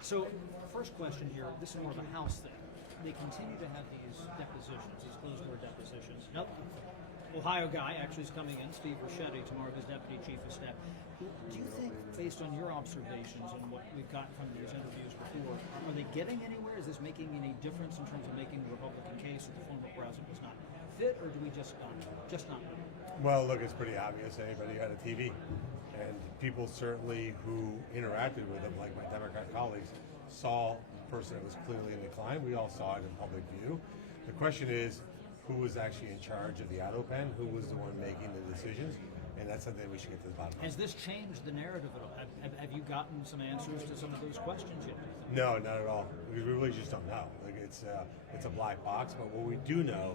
So, first question here, this is more of a House thing. They continue to have these depositions, these closed-door depositions. Nope. Ohio guy actually is coming in, Steve Ricchetti, tomorrow, his deputy chief of staff. Do you think, based on your observations and what we've gotten from these interviews before, are they getting anywhere? Is this making any difference in terms of making the Republican case that the former president was not fit, or do we just not know? Well, look, it's pretty obvious. Anybody who had a TV, and people certainly who interacted with him, like my Democrat colleagues, saw a person that was clearly in decline. We all saw it in public view. The question is, who was actually in charge of the auto pen? Who was the one making the decisions? And that's something we should get to the bottom of. Has this changed the narrative at all? Have you gotten some answers to some of those questions yet? No, not at all. We really just don't know. Like it's a black box. But what we do know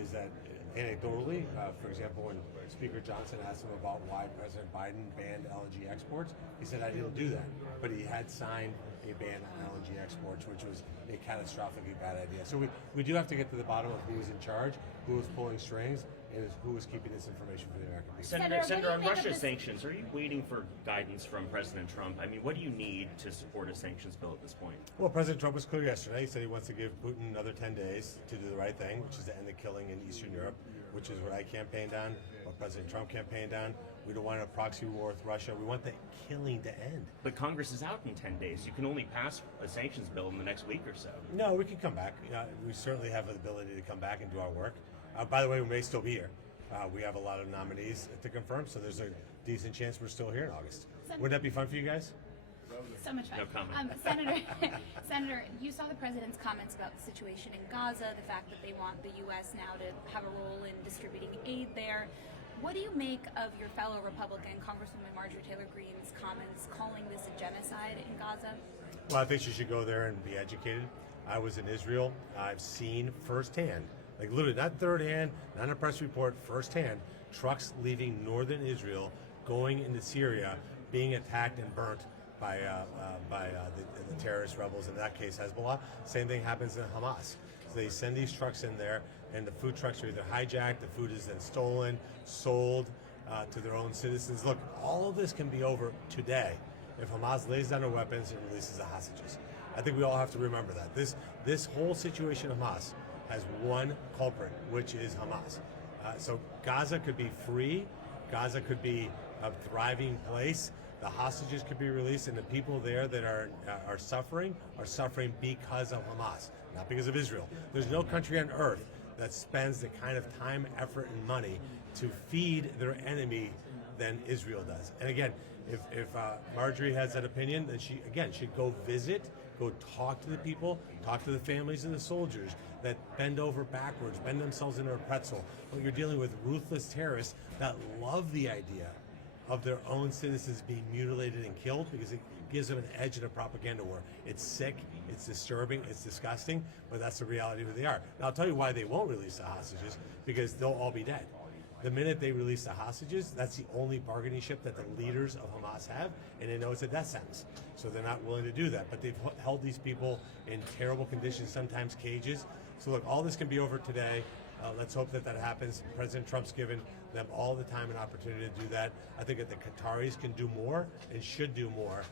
is that anecdotally, for example, when Speaker Johnson asked him about why President Biden banned LNG exports, he said, "I didn't do that." But he had signed a ban on LNG exports, which was a catastrophically bad idea. So we do have to get to the bottom of who was in charge, who was pulling strings, and who was keeping this information for the American people. Senator, on Russia sanctions, are you waiting for guidance from President Trump? I mean, what do you need to support a sanctions bill at this point? Well, President Trump was clear yesterday. He said he wants to give Putin another 10 days to do the right thing, which is to end the killing in Eastern Europe, which is what I campaigned on, what President Trump campaigned on. We don't want a proxy war with Russia. We want the killing to end. But Congress is out in 10 days. You can only pass a sanctions bill in the next week or so. No, we can come back. We certainly have the ability to come back and do our work. By the way, we may still be here. We have a lot of nominees to confirm, so there's a decent chance we're still here in August. Wouldn't that be fun for you guys? So much fun. No comment. Senator, you saw the president's comments about the situation in Gaza, the fact that they want the U.S. now to have a role in distributing aid there. What do you make of your fellow Republican, Congresswoman Marjorie Taylor Greene's comments calling this a genocide in Gaza? Well, I think she should go there and be educated. I was in Israel. I've seen firsthand, like literally not third hand, not a press report, firsthand, trucks leaving northern Israel, going into Syria, being attacked and burnt by the terrorist rebels, in that case Hezbollah. Same thing happens in Hamas. So they send these trucks in there, and the food trucks are either hijacked, the food is then stolen, sold to their own citizens. Look, all of this can be over today if Hamas lays down their weapons and releases the hostages. I think we all have to remember that. This whole situation of Hamas has one culprit, which is Hamas. So Gaza could be free. Gaza could be a thriving place. The hostages could be released, and the people there that are suffering because of Hamas, not because of Israel. There's no country on earth that spends the kind of time, effort, and money to feed their enemy than Israel does. And again, if Marjorie has that opinion, then she should go visit, go talk to the people, talk to the families and the soldiers that bend over backwards, bend themselves into a pretzel. Well, you're dealing with ruthless terrorists that love the idea of their own citizens being mutilated and killed because it gives them an edge in a propaganda war. It's sick, it's disturbing, it's disgusting, but that's the reality of who they are. Now, I'll tell you why they won't release the hostages, because they'll all be dead. The minute they release the hostages, that's the only bargaining chip that the leaders of Hamas have, and they know it's a death sentence. So they're not willing to do that. But they've held these people in terrible conditions, sometimes cages. So look, all this can be over today. Let's hope that happens. President Trump's given them all the time and opportunity to do that. I think that the Qataris can do more and should do more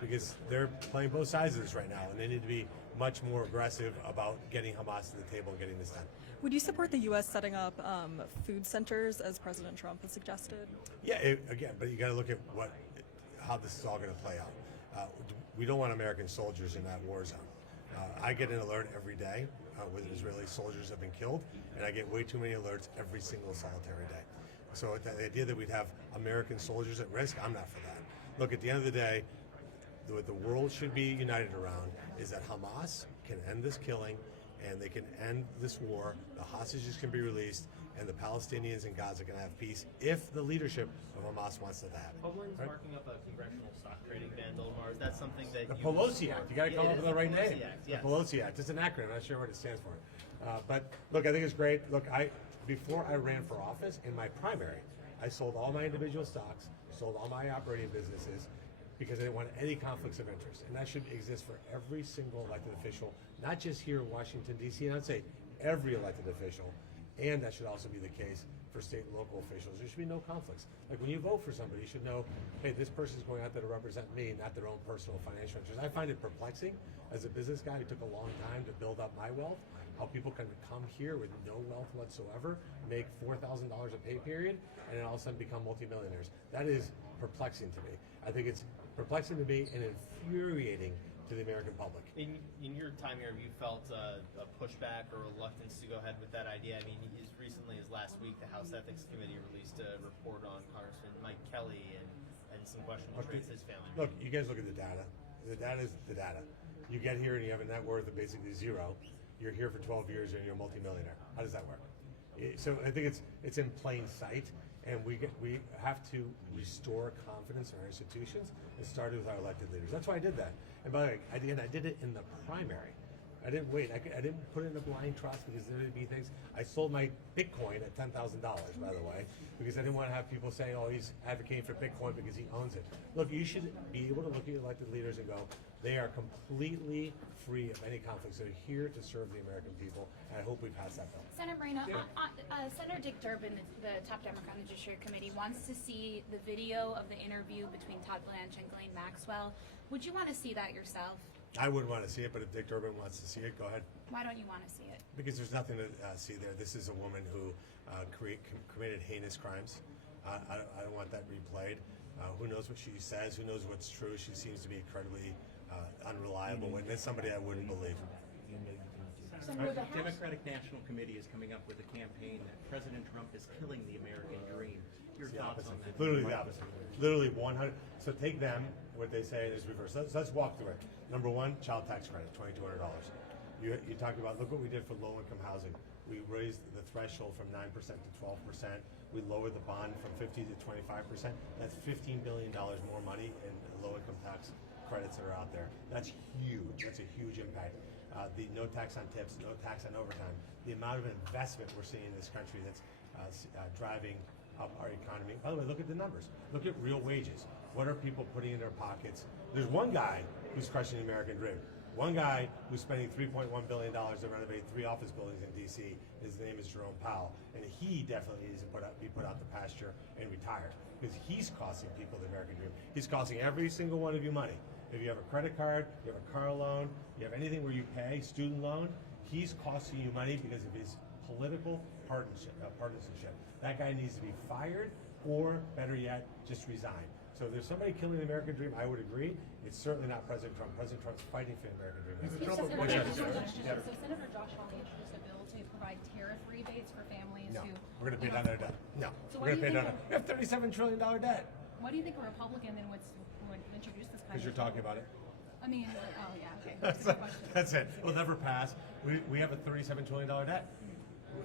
because they're playing both sides of this right now, and they need to be much more aggressive about getting Hamas to the table and getting this done. Would you support the U.S. setting up food centers, as President Trump has suggested? Yeah, again, but you got to look at how this is all going to play out. We don't want American soldiers in that war zone. I get an alert every day where Israeli soldiers have been killed, and I get way too many alerts every single solitary day. So the idea that we'd have American soldiers at risk, I'm not for that. Look, at the end of the day, what the world should be united around is that Hamas can end this killing, and they can end this war, the hostages can be released, and the Palestinians in Gaza can have peace if the leadership of Hamas wants that to happen. Homeland's marking up a congressional stock trading ban, Omar. Is that something that the Pelosi Act. You got to come up with the right name. Act, yes. The Pelosi Act. It's an acronym. I'm not sure what it stands for. But look, I think it's great. Look, before I ran for office, in my primary, I sold all my individual stocks, sold all my operating businesses, because I didn't want any conflicts of interest. And that should exist for every single elected official, not just here in Washington, D.C., and I'd say every elected official. And that should also be the case for state and local officials. There should be no conflicts. Like when you vote for somebody, you should know, hey, this person's going out there to represent me, not their own personal financial interests. I find it perplexing as a business guy who took a long time to build up my wealth, how people can come here with no wealth whatsoever, make $4,000 a pay period, and then all of a sudden become multimillionaires. That is perplexing to me. I think it's perplexing to me and infuriating to the American public. In your time here, have you felt a pushback or reluctance to go ahead with that idea? I mean, as recently as last week, the House Ethics Committee released a report on Congressman Mike Kelly and some questionable traits his family. Look, you guys look at the data. The data is the data. You get here and you have a net worth of basically zero. You're here for 12 years and you're a multimillionaire. How does that work? So I think it's in plain sight, and we have to restore confidence in our institutions. It started with our elected leaders. That's why I did that. And by the way, I did it in the primary. I didn't wait. I didn't put it in a blind trust because there would be things. I sold my Bitcoin at $10,000, by the way, because I didn't want to have people saying, "Oh, he's advocating for Bitcoin because he owns it." Look, you should be able to look at your elected leaders and go, they are completely free of any conflicts. They're here to serve the American people, and I hope we pass that bill. Senator Moreno, Senator Dick Durbin, the top Democrat on the Judiciary Committee, wants to see the video of the interview between Todd Blanche and Ghislaine Maxwell. Would you want to see that yourself? I wouldn't want to see it, but if Dick Durbin wants to see it, go ahead. Why don't you want to see it? Because there's nothing to see there. This is a woman who committed heinous crimes. I don't want that replayed. Who knows what she says? Who knows what's true? She seems to be incredibly unreliable witness, somebody I wouldn't believe. Our Democratic National Committee is coming up with a campaign that President Trump is killing the American dream. Your thoughts on that? Literally the opposite. Literally 100. So take them, what they say is reverse. Let's walk through it. Number one, child tax credit, $2,200. You talked about, look what we did for low-income housing. We raised the threshold from 9% to 12%. We lowered the bond from 50 to 25%. That's $15 billion more money in low-income tax credits that are out there. That's huge. That's a huge impact. The no tax on tips, no tax on overtime. The amount of investment we're seeing in this country that's driving up our economy. By the way, look at the numbers. Look at real wages. What are people putting in their pockets? There's one guy who's crushing the American dream. One guy who's spending $3.1 billion to renovate 3 office buildings in D.C. His name is Jerome Powell, and he definitely needs to be put out the pasture and retire because he's costing people the American dream. He's costing every single one of you money. If you have a credit card, you have a car loan, you have anything where you pay, student loan, he's costing you money because of his political partisanship. That guy needs to be fired or, better yet, just resign. So if there's somebody killing the American dream, I would agree. It's certainly not President Trump. President Trump's fighting for the American dream. So Senator Josh Hawley introduced a bill to provide tariff rebates for families No, who... we're going to pay down their debt. No, So we're what going to do pay you down. think We have $37 trillion debt. What do you think a Republican then would introduce this kind Because of... you're talking about it. I mean, oh yeah, okay. That's a good question. That's it. It'll never pass. We have a $37 trillion debt.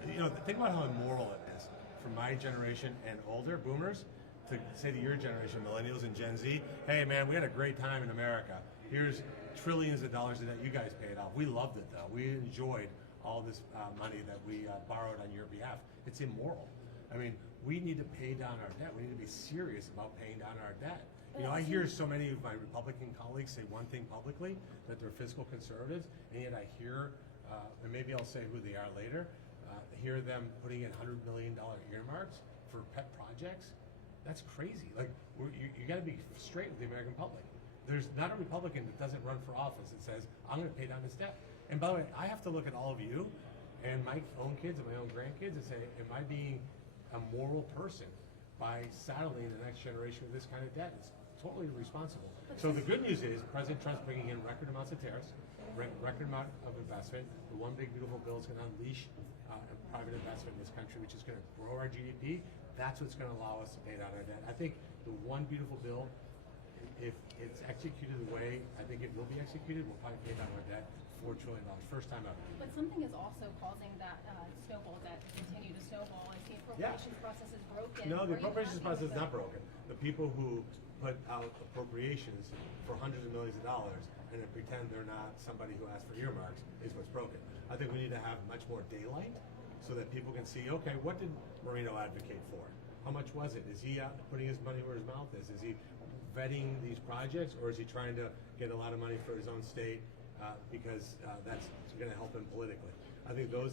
You know, think about how immoral it is for my generation and older boomers to say to your generation, millennials and Gen Z, hey man, we had a great time in America. Here's trillions of dollars that you guys paid off. We loved it though. We enjoyed all this money that we borrowed on your behalf. It's immoral. I mean, we need to pay down our debt. We need to be serious about paying down our debt. You know, I hear so many of my Republican colleagues say one thing publicly, that they're fiscal conservatives, and yet I hear, and maybe I'll say who they are later, hear them putting in $100 million earmarks for pet projects. That's crazy. Like, you got to be straight with the American public. There's not a Republican that doesn't run for office that says, I'm going to pay down this debt. And by the way, I have to look at all of you and my own kids and my own grandkids and say, am I being a moral person by saddling the next generation with this kind of debt? It's totally irresponsible. So the good news is President Trump's bringing in record amounts of tariffs, record amount of investment. The one big beautiful bill is going to unleash private investment in this country, which is going to grow our GDP. That's what's going to allow us to pay down our debt. I think the one beautiful bill, if it's executed the way I think it will be executed, we'll probably pay down our debt $4 trillion, first time ever. But something is also causing that snowball debt to continue to snowball. Is the appropriations process is broken? No, the Or are you appropriations happy process with is not that? broken. The people who put out appropriations for hundreds of millions of dollars and then pretend they're not somebody who asked for earmarks is what's broken. I think we need to have much more daylight so that people can see, okay, what did Moreno advocate for? How much was it? Is he putting his money where his mouth is? Is he vetting these projects, or is he trying to get a lot of money for his own state because that's going to help him politically? I think those